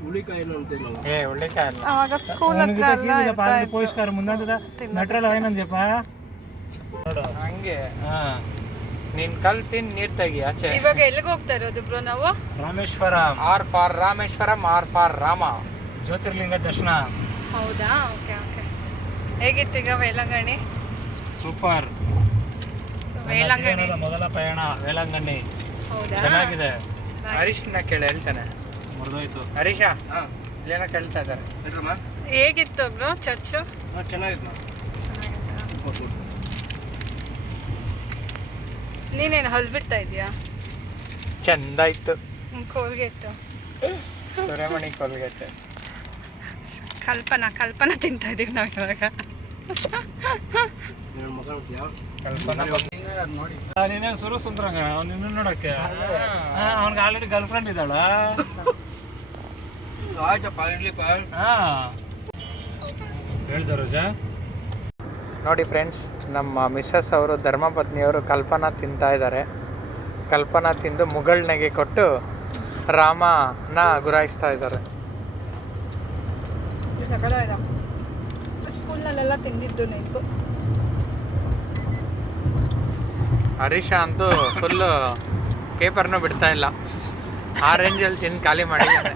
ಹುಳಿಕಾಯಿನ ಅಂತೀವಿ ನಾವು ಏ ಉಳ್ಳಿಕಾಯಿ ಅಲ್ಲ ಅವಾಗ ಸ್ಕೂಲ್ ಹತ್ರ ಎಲ್ಲ ಇರ್ತಾ ಇತ್ತು. పోయిస్కారు ముందంతా మెట్రోలో అయినని చెప్పా ನೋಡು ಹಂಗೆ ಹಾ ನೀನ್ ಕಲ್ ತಿನ್ ನೀರ್ ತೆಗಿ ಆಚೆ ಇವಾಗ ಎಲ್ಲಿಗೆ ಹೋಗ್ತಾ ಇರೋದು ಬ್ರೋ ನಾವು Rameswaram R for Rameswaram R for Rama Jyotirlinga ದರ್ಶನ ಹೌದಾ ಓಕೆ ಓಕೆ ಹೇಗಿತ್ತು ಈಗ ವೇಲಂಗಣಿ ಸೂಪರ್ So, ವೇಲಂಗಣಿ ಮೊದಲ ಪಯಣ ವೇಳಂಗಣ್ಣಿ ಹೌದಾ ಚೆನ್ನಾಗಿದೆ ಹರೀಶ್ನ ಕೇಳಿ ಹೇಳ್ತಾನೆ ಮುರಿದೋಯ್ತು. ಹರೀಶ ಹಾಂ. ಇಲ್ಲೇನೋ ಕೇಳ್ತಾ ಇದಾರೆ ಹೇಳ್ರಮ್ಮ ಹೇಗಿತ್ತು ಬ್ರೋ ಚರ್ಚು? ಹಾಂ ಚೆನ್ನಾಗಿತ್ತು ಓಕೆ ನೀನೇನು ಹಲ್ ಬಿಡ್ತಾ ಇದೀಯಾ ಚಂದ ಇತ್ತು ಕೋಲ್ಗೇಟ್. ಸುರೇಮಣಿ ಕೊಲ್ಗೈತೆ ಕಲ್ಪನಾ ಕಲ್ಪನಾ ತಿಂತಾ ಇದೀವಿ ನಾವು ಇವಾಗ. ನೀನೇನು ಸುರು ಸುಂದ್ರಂಗ ಅವ್ನು ನಿನ್ನ ನೋಡಕ್ಕೆ? ಅವ್ನಿಗೆ ಆಲ್ರೆಡಿ ಗರ್ಲ್ ಫ್ರೆಂಡ್ ಇದ್ದಾಳ? ಆಯ್ತಪ್ಪ ಇರ್ಲಿಪ್ಪ ಹಾ. ಹೇಳ್ದ ರೋಜ? ನೋಡಿ ಫ್ರೆಂಡ್ಸ್ ನಮ್ಮ ಮಿಸ್ಸಸ್ ಅವರು ಧರ್ಮಪತ್ನಿಯವರು ಕಲ್ಪನಾ ತಿಂತಾ ಇದ್ದಾರೆ. ಕಲ್ಪನಾ ತಿಂದು ಮುಗಳನೆಗೆ ಕೊಟ್ಟು ರಾಮನ ಗುರಾಯಿಸ್ತಾ ಇದ್ದಾರೆ. ಸ್ಕೂಲ್ನಲ್ಲೆಲ್ಲ ತಿಂದಿದ್ದು ನೆನಪು ಹರೀಶ ಅಂತೂ ಫುಲ್ಲು ಪೇಪರ್ನೂ ಬಿಡ್ತಾ ಇಲ್ಲ. ಆ ರೇಂಜಲ್ಲಿ ತಿಂದು ಖಾಲಿ ಮಾಡಿದ್ದಾನೆ.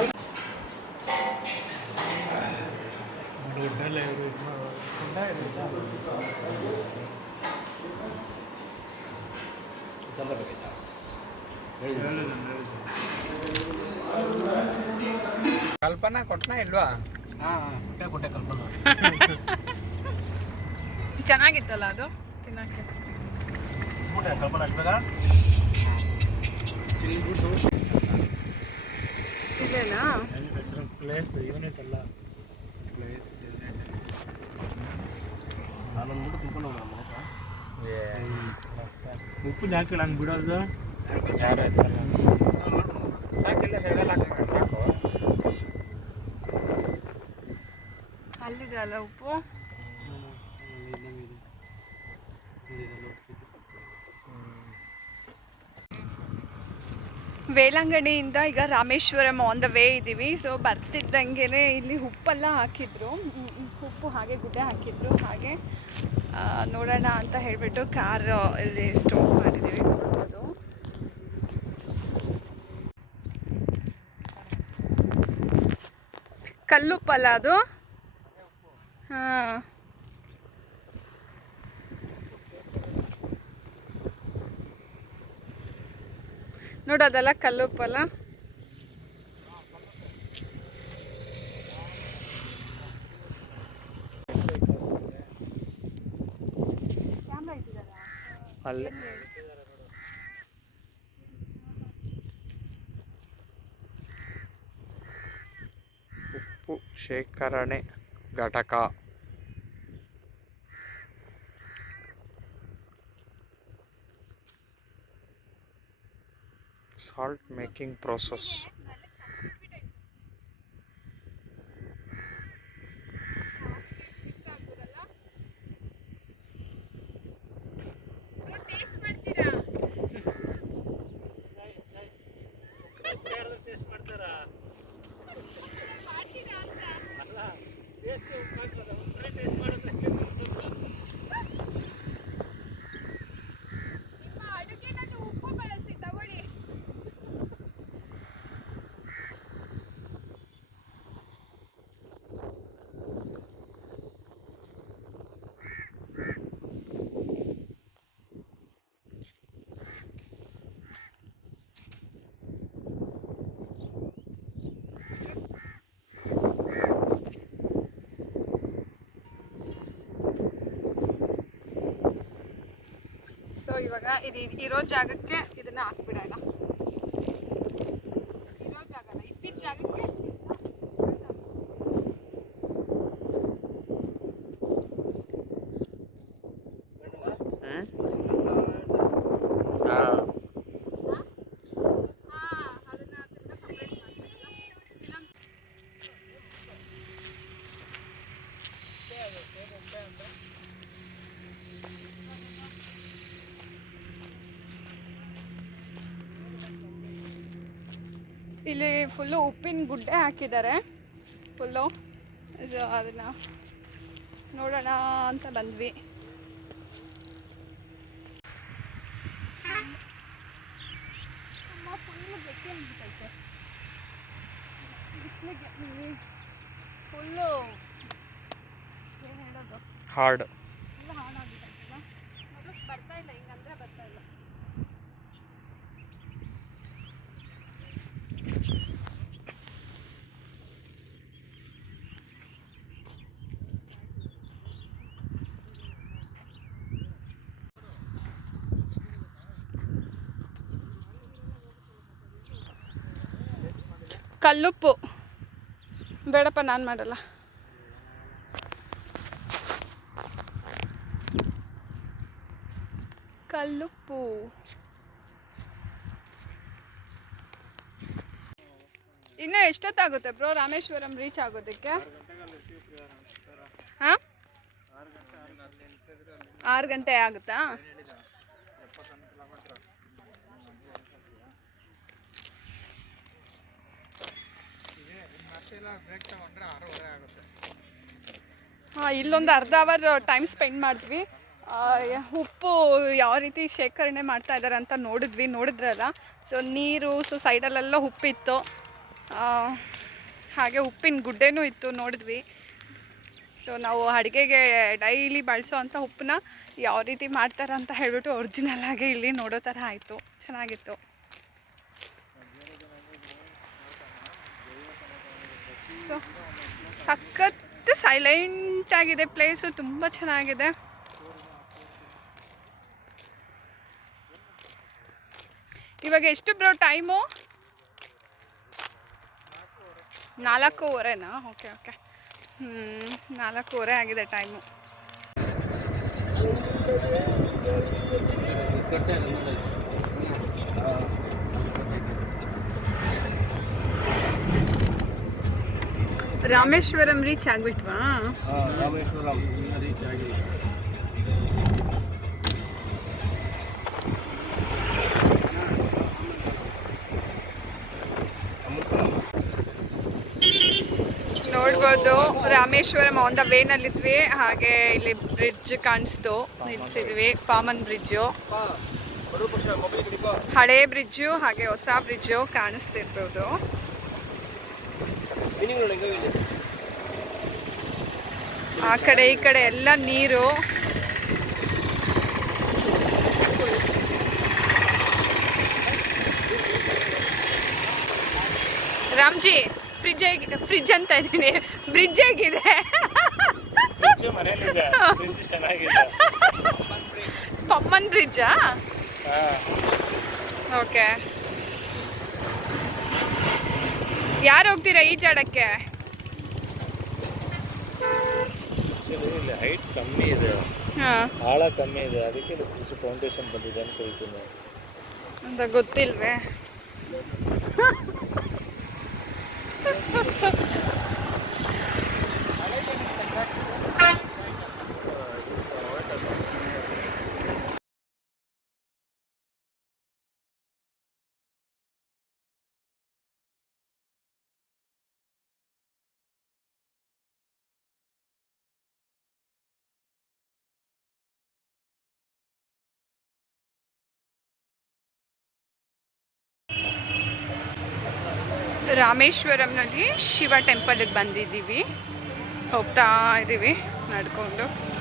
ಅಮ್ಮ ಇತ್ತು ಕಲ್ಪನಾ ಕೊಟ್ನಾ ಇಲ್ವಾ? ಹಾಂ ಕೊಟ್ಟೆ ಕೊಟ್ಟೆ ಕಲ್ಪನಾ. ಚೆನ್ನಾಗಿತ್ತಲ್ಲ ಅದು? ತಿನ್ನಕ್ಕೆ. ಕಲ್ಪನಾ ಕಲ್ಪನ ಅಷ್ಟು ಬೇಗ? ಇದೇನಾ ಪ್ಲೇಸ್ ಯೂನಿಟ್ ಅಲ್ಲ. ಪ್ಲೇಸ್ ನಾನೊಂದು ಮೂಟೆ ತುಂಬ್ಕೊಂಡು ಹೋಗೋಣ ಉಪ್ಪು ಹಾಕಿಲ್ಲ ಹಂಗೆ ಬಿಡೋದು. ಸಾಕಿಲ್ಲ ಹೇಳಲ್ಲ ಸಾಕು. ಅಲ್ಲಿದೆ ಅಲ್ಲ ಉಪ್ಪು? ವೇಳಂಗಡಿಯಿಂದ ಈಗ ರಾಮೇಶ್ವರಂ ಆನ್ ದ ವೇ ಇದ್ದೀವಿ ಸೊ ಬರ್ತಿದ್ದಂಗೆ ಇಲ್ಲಿ ಉಪ್ಪೆಲ್ಲ ಹಾಕಿದ್ರು. ಉಪ್ಪು ಹಾಗೆ ಗುಡ್ಡೆ ಹಾಕಿದ್ರು, ಹಾಗೆ ನೋಡೋಣ ಅಂತ ಹೇಳಿಬಿಟ್ಟು ಕಾರ್ ಇಲ್ಲಿ ಸ್ಟೋವ್ ಮಾಡಿದ್ದೀವಿ. ನೋಡ್ಬೋದು ಕಲ್ಲುಪ್ಪಲ್ಲ ಅದು. ಹಾಂ. ನೋಡು ಅದೆಲ್ಲ ಕಲ್ಲುಪ್ಪಲ್ಲ ಅಲ್ಲಿ ಉಪ್ಪು ಶೇಖರಣೆ ಘಟಕ ಸಾಲ್ಟ್ Jestem, tak, ಸೊ ಇವಾಗ ಇದು ಇರೋ ಜಾಗಕ್ಕೆ ಇದನ್ನ ಹಾಕ್ಬಿಡೋಣ ಇರೋ ಜಾಗ ಅಲ್ಲ ಇದ್ದಿದ್ದ ಜಾಗಕ್ಕೆ ಇದನ್ನ ಇಲ್ಲಿ ಫುಲ್ಲು ಉಪ್ಪಿನ ಗುಡ್ಡೆ ಹಾಕಿದ್ದಾರೆ. ಫುಲ್ಲು ಸೊ ಅದನ್ನು ನೋಡೋಣ ಅಂತ ಬಂದ್ವಿ. ಫುಲ್ಲು ಗಟ್ಟಿ ಅಂದ್ಬಿಟ್ಟೈತೆ ಬಿಸಿಲಿಗೆ ಫುಲ್ಲು ಏನು ಹೇಳೋದು? ಹಾರ್ಡ್. ಎಲ್ಲ ಹಾಳಾಗಿತ್ತಲ್ಲ ನೋಡು ಬರ್ತಾ ಇಲ್ಲ ಹಿಂಗಂದ್ರೆ ಬರ್ತಾ ಇಲ್ಲ. ಕಲ್ಲುಪ್ಪು. ಬೇಡಪ್ಪ, ನಾನು ಮಾಡಲ್ಲ. ಕಲ್ಲುಪ್ಪು. ಇನ್ನೂ ಎಷ್ಟೊತ್ತಾಗುತ್ತೆ ಬ್ರೋ ರಾಮೇಶ್ವರಂ ರೀಚ್ ಆಗೋದಕ್ಕೆ? ಹಾಂ? ಆರು ಗಂಟೆ ಆಗುತ್ತಾ? ಹಾಂ, ಇಲ್ಲೊಂದು ಅರ್ಧ ಅವರ್ ಟೈಮ್ ಸ್ಪೆಂಡ್ ಮಾಡಿದ್ವಿ. ಉಪ್ಪು ಯಾವ ರೀತಿ ಶೇಖರಣೆ ಮಾಡ್ತಾ ಇದ್ದಾರೆ ಅಂತ ನೋಡಿದ್ವಿ, ನೋಡಿದ್ರಲ್ಲ. ಸೊ ನೀರು ಸೊ ಸೈಡಲ್ಲೆಲ್ಲ ಉಪ್ಪಿತ್ತು. ಹಾಗೆ ಉಪ್ಪಿನ ಗುಡ್ಡೆನೂ ಇತ್ತು, ನೋಡಿದ್ವಿ. ಸೊ ನಾವು ಅಡುಗೆಗೆ ಡೈಲಿ ಬಳಸೋ ಅಂಥ ಉಪ್ಪನ್ನ ಯಾವ ರೀತಿ ಮಾಡ್ತಾರೆ ಅಂತ ಹೇಳ್ಬಿಟ್ಟು ಒರಿಜಿನಲ್ ಆಗಿ ಇಲ್ಲಿ ನೋಡೋ ಥರ ಆಯಿತು. ಚೆನ್ನಾಗಿತ್ತು. ಸೊ, ಸಖತ್ ಸೈಲೆಂಟ್ ಆಗಿದೆ ಪ್ಲೇಸು ತುಂಬ ಚೆನ್ನಾಗಿದೆ. ಇವಾಗ ಎಷ್ಟು ಬ್ರೋ ಟೈಮು ನಾಲ್ಕೂವರೆನಾ? ಓಕೆ ಓಕೆ ಹ್ಞೂ ನಾಲ್ಕೂವರೆ ಆಗಿದೆ ಟೈಮು ರಾಮೇಶ್ವರಂ ರೀಚ್ ಆಗ್ಬಿಟ್ವಾ? ಹಾಂ ರಾಮೇಶ್ವರಂ ಈಗ ರೀಚ್ ಆಗಿ ನೋಡ್ಬೋದು ರಾಮೇಶ್ವರಂ ಆನ್ ದ ವೇನಲ್ಲಿದ್ವಿ ಹಾಗೆ ಇಲ್ಲಿ ಬ್ರಿಡ್ಜ್ ಕಾಣಿಸ್ತು. ನಿಲ್ಸಿದ್ವಿ ಪಾಮನ್ ಬ್ರಿಡ್ಜು ಹಳೆ ಬ್ರಿಡ್ಜು ಹಾಗೆ ಹೊಸ ಬ್ರಿಡ್ಜು ಕಾಣಿಸ್ತಿರ್ಬೋದು. ಆ ಕಡೆ ಈ ಕಡೆ ಎಲ್ಲ ನೀರು. ರಾಮ್ಜಿ ಫ್ರಿಜ್ ಫ್ರಿಡ್ಜ್ ಫ್ರಿಜ್ ಅಂತ ಇದ್ದೀನಿ. ಬ್ರಿಡ್ಜ್ ಹೇಗಿದೆ? ಪಮ್ಮನ್ ಬ್ರಿಡ್ಜಾ ಓಕೆ ಯಾರು ಹೋಗ್ತೀರಾ ಈಜಾಡಕ್ಕೆ ಹೈಟ್ ಕಮ್ಮಿ ಇದೆ. ಆಳ ಕಮ್ಮಿ ಇದೆ. ಅದಕ್ಕೆ ಫೌಂಡೇಶನ್ ಬಂದಿದೆ ಅನ್ಕೊಳ್ತೀನಿ ಅಂತ ಗೊತ್ತಿಲ್ವೇ? ರಾಮೇಶ್ವರಂನಲ್ಲಿ ಶಿವ ಟೆಂಪಲ್ಗೆ ಬಂದಿದ್ದೀವಿ. ಹೋಗ್ತಾ ಇದ್ದೀವಿ ನಡ್ಕೊಂಡು.